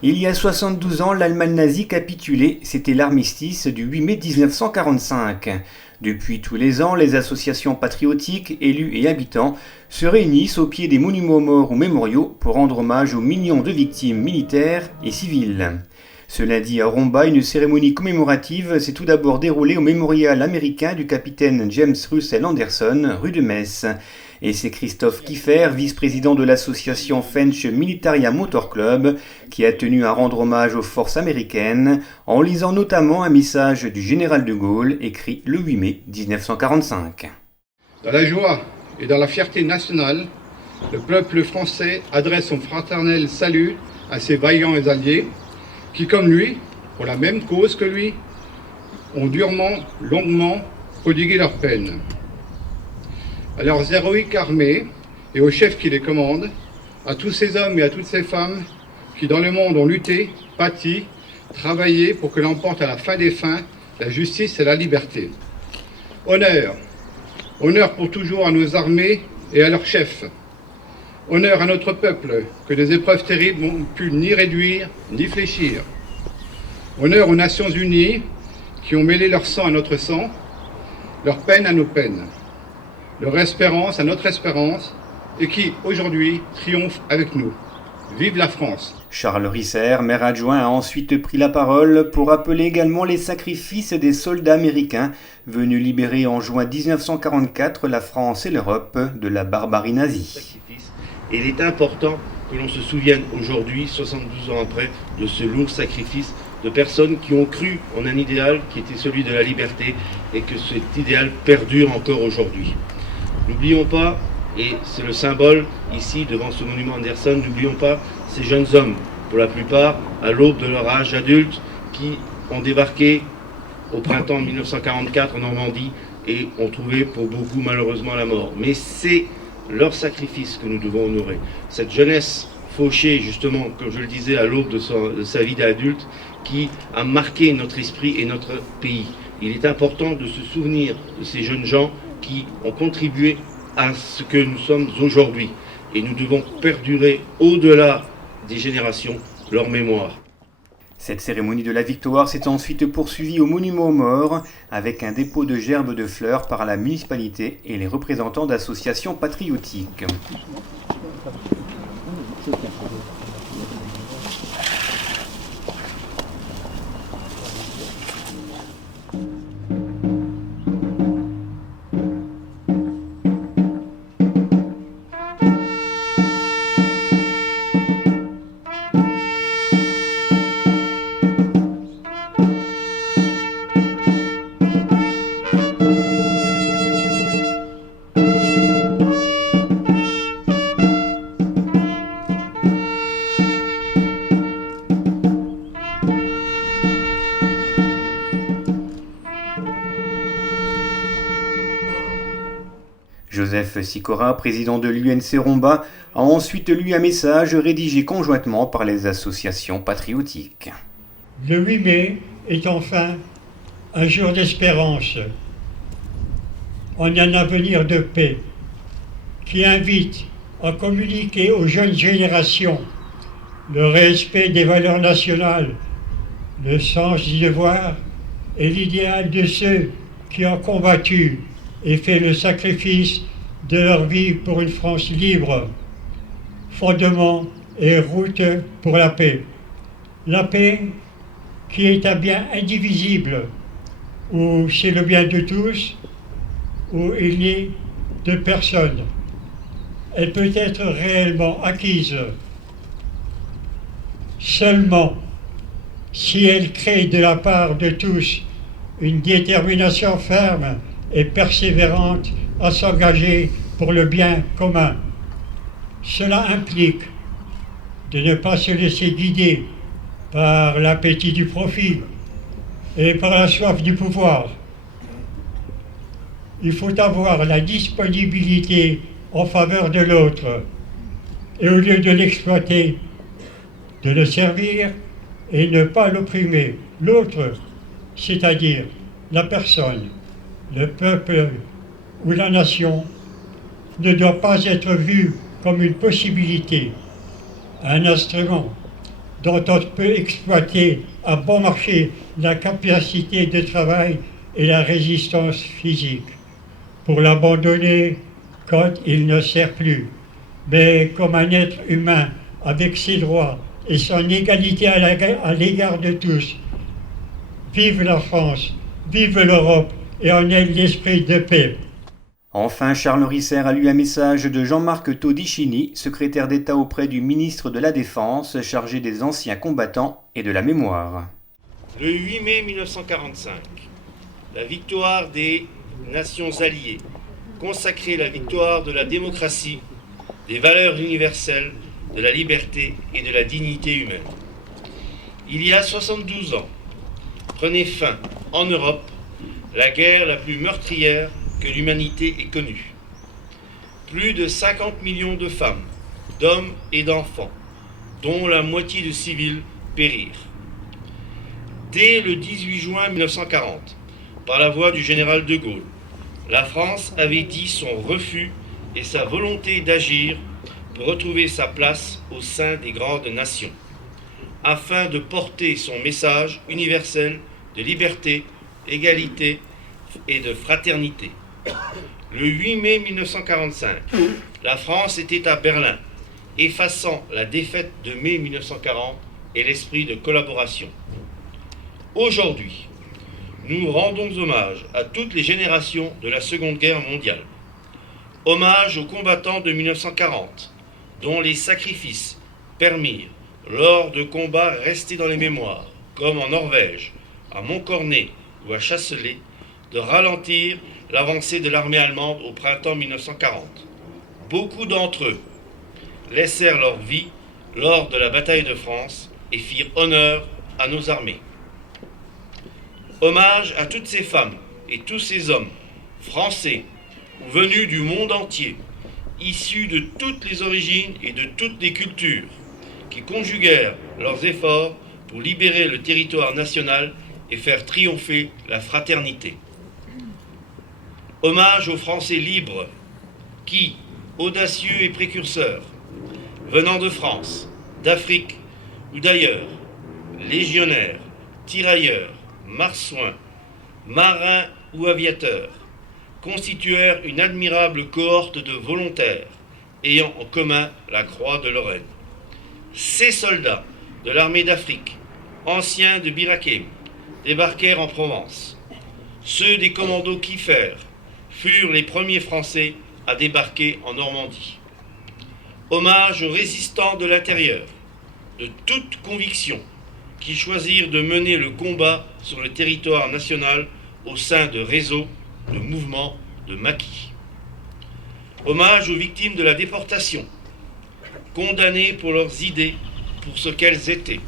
Il y a 72 ans, l'Allemagne nazie capitulait, c'était l'armistice du 8 mai 1945. Depuis tous les ans, les associations patriotiques, élus et habitants se réunissent au pied des monuments aux morts ou mémoriaux pour rendre hommage aux millions de victimes militaires et civiles. Ce lundi à Romba, une cérémonie commémorative s'est tout d'abord déroulée au mémorial américain du capitaine James Russell Anderson, rue de Metz. Et c'est Christophe Kiefer, vice-président de l'association French Militaria Motor Club, qui a tenu à rendre hommage aux forces américaines en lisant notamment un message du général de Gaulle écrit le 8 mai 1945. Dans la joie et dans la fierté nationale, le peuple français adresse son fraternel salut à ses vaillants alliés qui, comme lui, pour la même cause que lui, ont durement, longuement prodigué leur peine. À leurs héroïques armées et aux chefs qui les commandent, à tous ces hommes et à toutes ces femmes qui dans le monde ont lutté, pâti, travaillé pour que l'emporte à la fin des fins la justice et la liberté. Honneur, honneur pour toujours à nos armées et à leurs chefs. Honneur à notre peuple que des épreuves terribles n'ont pu ni réduire ni fléchir. Honneur aux Nations Unies qui ont mêlé leur sang à notre sang, leur peine à nos peines, leur espérance à notre espérance et qui, aujourd'hui, triomphe avec nous. Vive la France! Charles Risser, maire adjoint, a ensuite pris la parole pour rappeler également les sacrifices des soldats américains venus libérer en juin 1944 la France et l'Europe de la barbarie nazie. Et il est important que l'on se souvienne aujourd'hui, 72 ans après, de ce lourd sacrifice de personnes qui ont cru en un idéal qui était celui de la liberté et que cet idéal perdure encore aujourd'hui. N'oublions pas, et c'est le symbole ici devant ce monument Anderson, n'oublions pas ces jeunes hommes, pour la plupart à l'aube de leur âge adulte, qui ont débarqué au printemps 1944 en Normandie et ont trouvé pour beaucoup malheureusement la mort. Mais c'est leur sacrifice que nous devons honorer. Cette jeunesse fauchée, justement, comme je le disais, à l'aube de sa vie d'adulte, qui a marqué notre esprit et notre pays. Il est important de se souvenir de ces jeunes gens qui ont contribué à ce que nous sommes aujourd'hui. Et nous devons perdurer au-delà des générations leur mémoire. Cette cérémonie de la victoire s'est ensuite poursuivie au monument aux morts avec un dépôt de gerbes de fleurs par la municipalité et les représentants d'associations patriotiques. Joseph Sikora, président de l'UNC Romba, a ensuite lu un message rédigé conjointement par les associations patriotiques. Le 8 mai est enfin un jour d'espérance, en un avenir de paix, qui invite à communiquer aux jeunes générations le respect des valeurs nationales, le sens du devoir et l'idéal de ceux qui ont combattu et fait le sacrifice de leur vie pour une France libre, fondement et route pour la paix. La paix qui est un bien indivisible, où c'est le bien de tous, où il n'est de personne. Elle peut être réellement acquise seulement si elle crée de la part de tous une détermination ferme et persévérante à s'engager pour le bien commun. Cela implique de ne pas se laisser guider par l'appétit du profit et par la soif du pouvoir. Il faut avoir la disponibilité en faveur de l'autre et au lieu de l'exploiter, de le servir et ne pas l'opprimer. L'autre, c'est-à-dire la personne, le peuple ou la nation, ne doit pas être vu comme une possibilité, un instrument, dont on peut exploiter à bon marché la capacité de travail et la résistance physique, pour l'abandonner quand il ne sert plus. Mais comme un être humain avec ses droits et son égalité à l'égard de tous, vive la France, vive l'Europe et en elle l'esprit de paix. Enfin, Charles Risser a lu un message de Jean-Marc Todichini, secrétaire d'État auprès du ministre de la Défense, chargé des anciens combattants et de la mémoire. Le 8 mai 1945, la victoire des nations alliées consacrait la victoire de la démocratie, des valeurs universelles, de la liberté et de la dignité humaine. Il y a 72 ans, prenait fin en Europe la guerre la plus meurtrière que l'humanité ait connue. Plus de 50 millions de femmes, d'hommes et d'enfants, dont la moitié de civils, périrent. Dès le 18 juin 1940, par la voix du général de Gaulle, la France avait dit son refus et sa volonté d'agir pour retrouver sa place au sein des grandes nations, afin de porter son message universel de liberté, égalité et de fraternité. Le 8 mai 1945, la France était à Berlin, effaçant la défaite de mai 1940 et l'esprit de collaboration. Aujourd'hui, nous rendons hommage à toutes les générations de la Seconde Guerre mondiale. Hommage aux combattants de 1940, dont les sacrifices permirent, lors de combats restés dans les mémoires, comme en Norvège, à Montcornet ou à Chasselet, de ralentir l'avancée de l'armée allemande au printemps 1940. Beaucoup d'entre eux laissèrent leur vie lors de la bataille de France et firent honneur à nos armées. Hommage à toutes ces femmes et tous ces hommes, français ou venus du monde entier, issus de toutes les origines et de toutes les cultures, qui conjuguèrent leurs efforts pour libérer le territoire national et faire triompher la fraternité. Hommage aux Français libres qui, audacieux et précurseurs, venant de France, d'Afrique ou d'ailleurs, légionnaires, tirailleurs, marsouins, marins ou aviateurs, constituèrent une admirable cohorte de volontaires ayant en commun la croix de Lorraine. Ces soldats de l'armée d'Afrique, anciens de Bir Hakeim, débarquèrent en Provence. Ceux des commandos Kiefer furent les premiers Français à débarquer en Normandie. Hommage aux résistants de l'intérieur, de toute conviction, qui choisirent de mener le combat sur le territoire national au sein de réseaux, de mouvements, de maquis. Hommage aux victimes de la déportation, condamnées pour leurs idées, pour ce qu'elles étaient,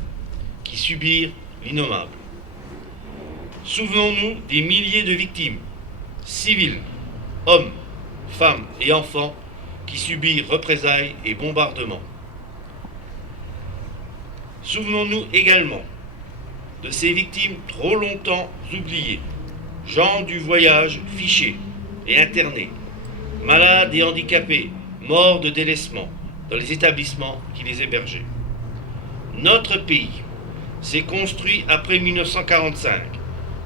qui subirent l'innommable. Souvenons-nous des milliers de victimes, civils, hommes, femmes et enfants, qui subirent représailles et bombardements. Souvenons-nous également de ces victimes trop longtemps oubliées, gens du voyage fichés et internés, malades et handicapés, morts de délaissement dans les établissements qui les hébergeaient. Notre pays s'est construit après 1945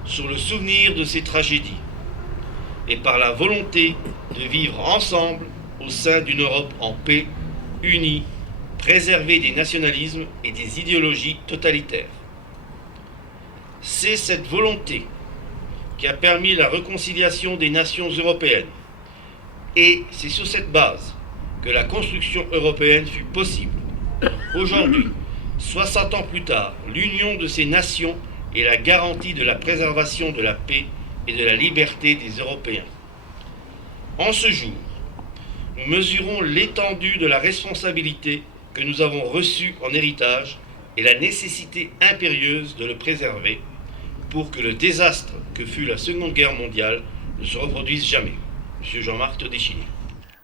sur le souvenir de ces tragédies et par la volonté de vivre ensemble au sein d'une Europe en paix, unie, préservée des nationalismes et des idéologies totalitaires. C'est cette volonté qui a permis la réconciliation des nations européennes. Et c'est sur cette base que la construction européenne fut possible. Aujourd'hui, 60 ans plus tard, l'union de ces nations est la garantie de la préservation de la paix et de la liberté des Européens. En ce jour, nous mesurons l'étendue de la responsabilité que nous avons reçue en héritage et la nécessité impérieuse de le préserver pour que le désastre que fut la Seconde Guerre mondiale ne se reproduise jamais. Monsieur Jean-Marc Todichini.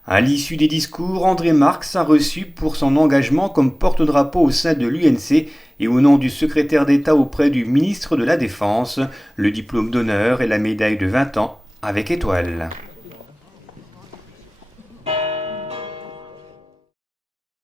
À l'issue des discours, André Marx a reçu pour son engagement comme porte-drapeau au sein de l'UNC et au nom du secrétaire d'État auprès du ministre de la Défense, le diplôme d'honneur et la médaille de 20 ans avec étoile.